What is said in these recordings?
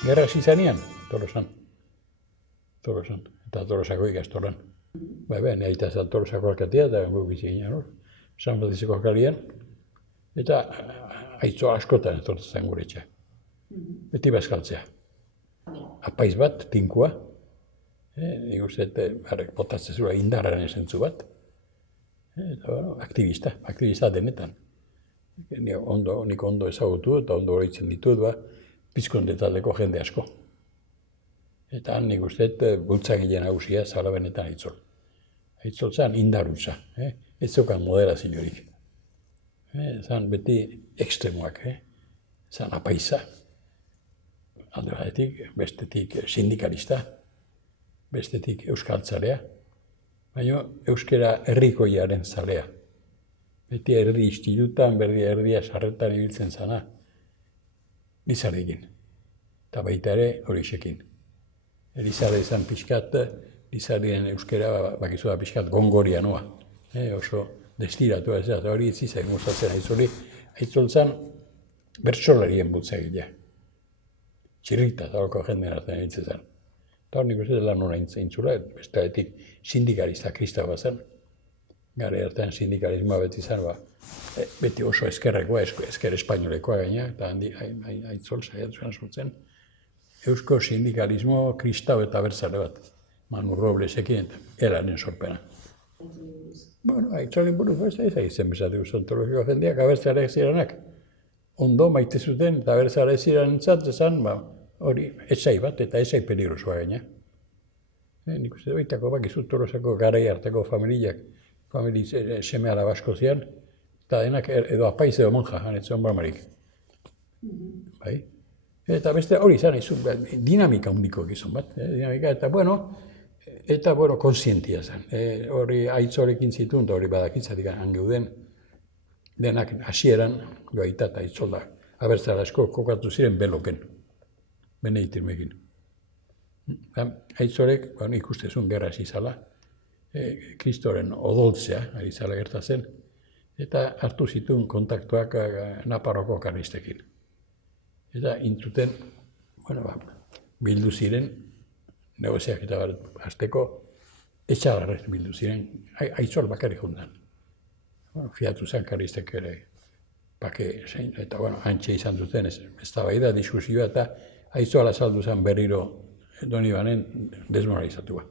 Gerra hasi zanean, Tolosan. Eta Tolosako ikastolan. Nire aita zen Tolosako alkatea, eta gu bizi ginen hor. San Francisco kalian. Eta aitzo askotan etortzen zen gure etxea. Beti bazkaltzea. Apaiz bat, tinkua. Nik uste, botatzen zura indarraren esentzu bat. Eta, aktivista denetan. Nik ondo ezagutu eta ondo horitzen ditut, Bizkonde taldeko jende asko. Eta han nik uste, bultzagile nagusia zala benetan Aitzol. Aitzol zen indarutza, ez zeukan moderaziorik. Zan beti ekstremoak, zan apaiza. Alde batetik, bestetik sindikalista, bestetik euskaltzalea, baina euskera herrikoiaren zalea. Beti erdi istilutan, erdia sarretan ibiltzen zana, Lizardikin. Eta baita ere horixekin. Lizardi izan pixkat, Lizardien euskera bakizua pixkat gongoria noa. Oso destiratu ez da, eta hori ez izan gustatzen Aitzoli. Aitzol zan bertsolarien bultzagilea. Txirrita eta horko jenden artean egiten zen. Eta hor nik uste dela nora intzula, bestetik sindikalista kristau bat zen. Gare hartan sindikalismoa beti zen, beti oso eskerrekoa, esker espainolekoa gaina, eta handi Aitzol saiatu sortzen. Eusko sindikalismo kristau eta bertzale bat. Manu Roblesekin eta eraren sorpena. Aitzolin buruz ez da izan bezatu zontologiko jendeak abertzaleak ziranak. Ondo maite zuten eta abertzale ziranentzat esan, hori etsai bat eta etsai peligrosoa gaina. Nik uste baitako bakizu Tolosako garai hartako familiak, seme alaba asko zian, eta denak edo apaiz edo monja, hanetzen barmarik. Eta beste hori izan izun, dinamika hundiko gizon bat, dinamika, eta konsientia zen. Hori Aitzolekin zituen, eta hori badakitzatik angeuden, denak hasieran joaita eta Aitzolda, abertzale asko kokatu ziren beloken, bene itirmekin. Aitzolek, ikustezun gerra zizala, Kristoren odoltzea, ari zala gertatzen, eta hartu zituen kontaktuak Naparroko karlistekin. Eta intzuten, bildu ziren, negoziak eta hasteko, etxalarrez bildu ziren, Aitzol bakarrik jundan. Fiatu zen karlistek ere, eta hantxe izan zuten, ez da bai da diskusioa, eta Aitzol azaldu zen berriro Donibanen desmoralizatua.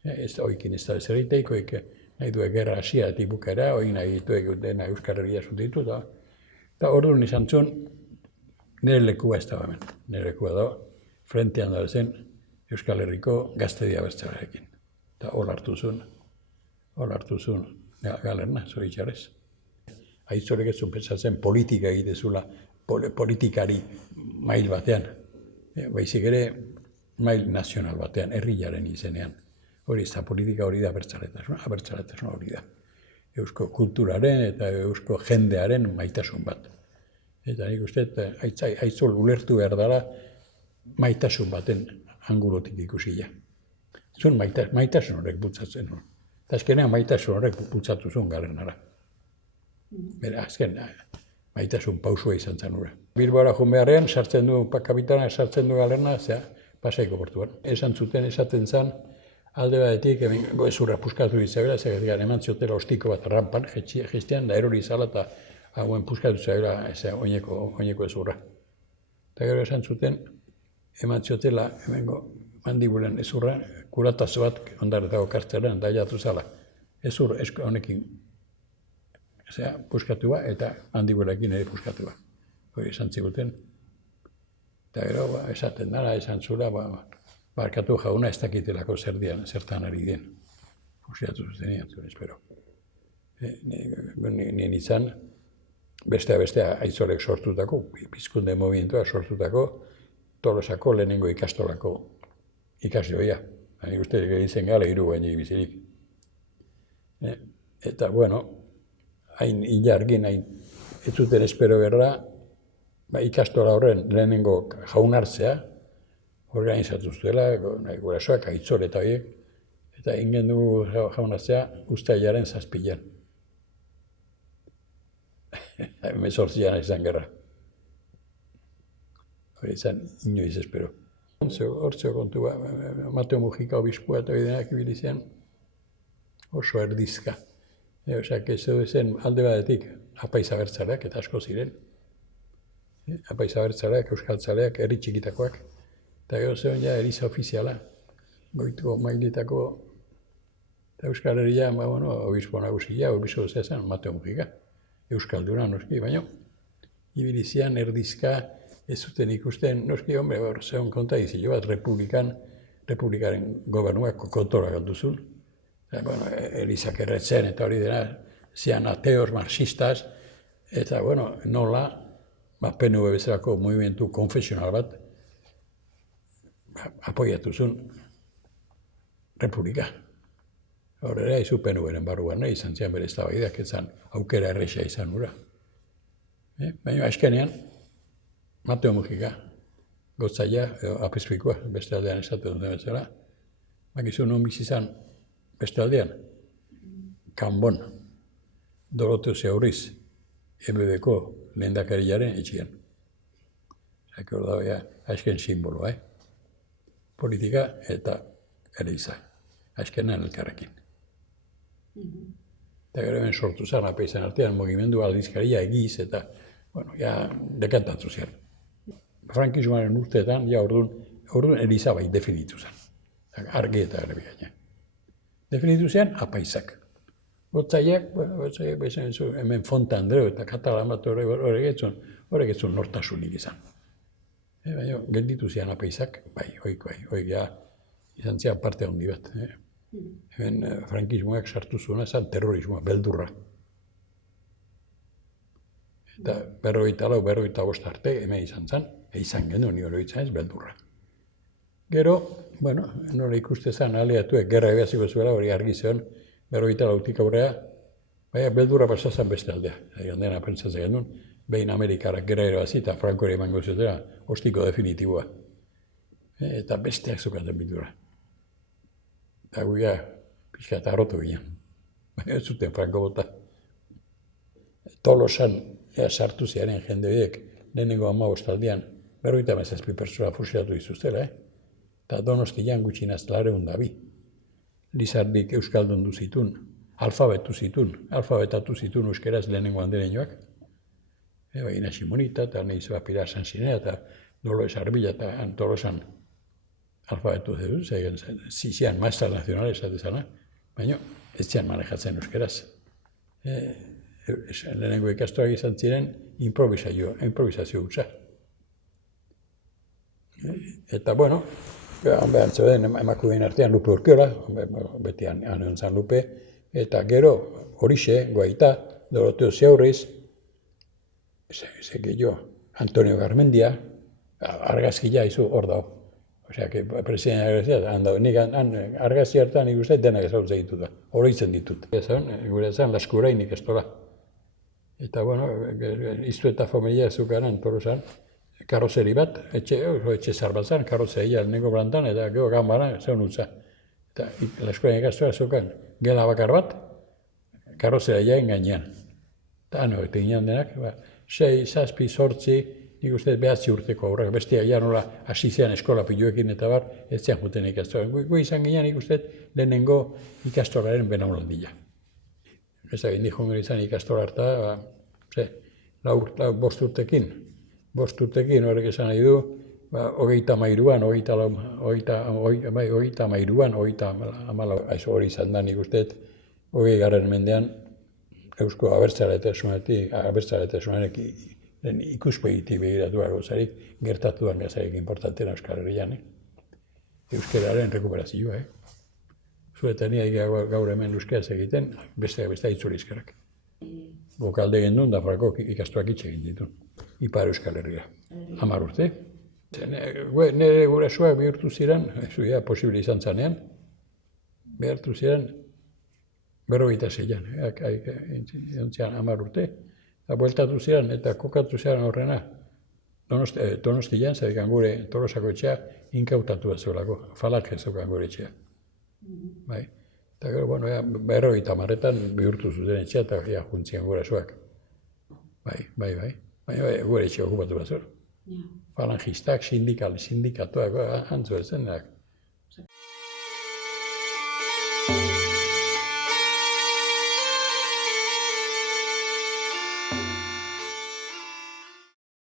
Ez da oikin ez da bezerriteik, oik nahi duek gerra hasiatik bukera, oik nahi duek dena Euskal Herria zutitu, eta orduan izan zuen, nire lekua ez da hemen. Nire lekua da, frentean da zen Euskal Herriko gaztedia bertzalearekin. Eta hor hartu zuen galerna, zoritxarrez. Aitzolek ez zuen pentsatzen politika egitezula, politikari mail batean. Baizik ere, mail nazional batean, herriaren izenean. Hori ez da politika, hori da abertzaletasuna hori da. Eusko kulturaren eta eusko jendearen maitasun bat. Eta nik uste, Aitzol ulertu behar dela maitasun baten angulotik ikusila. Zuen maitasun horrek bultzatzen nuen. Eta azkenean maitasun horrek bultzatu zuen galernara. Bera, azken maitasun pausua izan zen hura. Bilbora joan beharrean, sartzen du kapitana, sartzen du galerna, Pasaiko portuan. Esaten zen, alde batetik, ezurra puskatu ditzabela, zegatik eman ziotela ostiko bat rampan, jestean, da erori izala eta hauen puskatu zabela oineko ezurra. Eta gero esan zuten, eman ziotela, mandibulen ezurra, kuratazo bat ondarretako kartzelan, da jatu zala. Ezur honekin puskatu bat, eta mandibulekin ere puskatu bat. Hori esan ziguten. Eta gero, esaten dara, esan zula, barkatu jauna ez dakitelako zertan ari den. Fusiatu zuzenian zuen, espero. Nien izan, bestea Aitzolek sortutako, Pizkunde movimentua sortutako, Tolosako lehenengo ikastolako ikasioia. Nik uste egiten gala hiru gainik bizirik. Eta, hain ilargin, ez zuten espero berra, ikastola horren lehenengo jaunartzea, organizatu zuela, gurasoak, Aitzol eta horiek, eta ingen dugu jaunartzea uztailaren 7. Hemezortzian izan gerra. Hori izan inoiz espero. Hortzeo kontua, Mateo Mujika obispua eta denak ibili zian oso erdizka. Osea, ez zen alde batetik apaiz abertzaleak eta asko ziren. Apaiz abertzaleak, euskaltzaleak, herri txikitakoak. Eta gero zegoen ja eriza ofiziala, goituko mailetako eta Euskal Herria, obispo nagusia, obispo zen Mateo Mujika. Euskalduna noski, baina ibili zian erdizka, ez zuten ikusten, noski, zegoen konta izilo bat, republikaren gobernuak kontrolak alduzun. Elizak erretzen eta hori dena, zian ateos, marxistas, eta nola, PNV bezalako movimentu konfesional bat, apoiatu zuen republika. Horrela, izu PNV-ren barruan, izan zian bere eztabaidak, ezan aukera erresa izan hura. Baina azkenean, Mateo Mujika, gotzaia, apizpikoa, beste aldean esaten duten bezala, bakizu non bizi izan beste aldean, Kanbon, Doroteo Zeaurriz, MBko lehendakariaren etxian. Zaki hor dago, azken simboloa, politika eta eliza, azkenean elkarrekin. Eta gero hemen sortu zen apeizan artean, mugimendu aldizkaria egiz eta, dekantatu zen. Frankismoaren urteetan, orduan eliza bai definitu zen. Argi eta garbi gaina. Definitu zen apaizak. Gotzaiak, hemen Fonte Andreu eta Katalan bat horrek etzun nortasunik izan. Baina, gelditu zian apaizak, izan zian parte handi bat. Hemen frankismoak sartu zuena zen terrorismoa, beldurra. Eta 44-45 arte hemen izan zen, izan genuen nire izan ez beldurra. Gero, nola ikuste zen aliatuek gerra egiaziko zuela, hori argi zeon, 44-tik aurrea, baina beldurra pasazan beste aldea. Dena pentsatzen genuen, behin Amerikarak gerra erabazi eta Frankori emango zutela, ostiko definitiboa. Eta besteak zukaten bildura. Eta guia pixka eta arrotu ginen. Baina ez zuten Franko bota. Tolosan sartu ziaren jende horiek, lehenengo 15 aldian, 57 pertsona fusilatu dituztela, eta Donostian gutxinaz 202. Lizardik euskaldundu zitun, alfabetatu zitun euskeraz lehenengo handireinoak. Baina Simonita eta Neizoa Pilar Sansinea eta Dolores Arbila eta Tolosan alfabetu zedun, zizian maestra nazional esatezana, baina ez zian manejatzen euskeraz. Lehenengo ikastorak izan ziren improvisazio hutsa. Eta, behar zeuden emakumeen artean Lupe Urkiola, beti aneon zan Lupe, eta gero horixe, Guaita, Doroteo Zeaurriz, Antonio Garmendia, argazkia izu hor dago. Osea, presidente argazkia, nik argazki hartan nik uste denak ezagutzen ditut da, oroitzen ditut. Gure zen Laskurain ikastola. Eta, iztu eta familia zukaran Tolosan, karrozeri bat, etxe zar bat zen, karrozeria lehenengo plantan, eta gero ganbara zeun utza. Eta Laskurain ikastola zukan, gela bakar bat, karrozeria gainean. Eta egiten ginen denak, 6, 7, 8, nik uste 9 urteko aurrak, bestiak ja nola hasi zean eskola piluekin eta bar, ez zean juten ikastola. Gu izan ginen nik uste lehenengo ikastolaren benaulandila. Ez da, indik jongen izan ikastola harta, 5 urtekin. 5 urtekin horrek esan nahi du, 33an, 34an, hori izan da nik uste, 20. mendean, Eusko abertzaletasuna ikuspegitik begiratu gazarik, gertatu den gazarik importantena Euskal Herrian. Euskararen rekuperazioa. Zuetania gaur hemen euskaraz egiten, beste itzulizkerak. Gokalde gendun da Franko ikastuak egin ditun. Ipar Euskal Herria. 10 urte. Nire gurasoak bihurtu ziren, zuia posible izan zanean, behartu ziren 46an, ontzian 10 urte, eta bueltatu ziren eta kokatu ziren horrena. Donostian, zedikan gure Tolosako etxea, inkautatu bat zeolako, falatge zeukan gure etxea. Eta gero, 50etan bihurtu zuten etxea eta juntzien gurasoak. Baina gure etxea okupatu bat zeur. Ja. Falangistak, sindikatuak, antzu ezenak.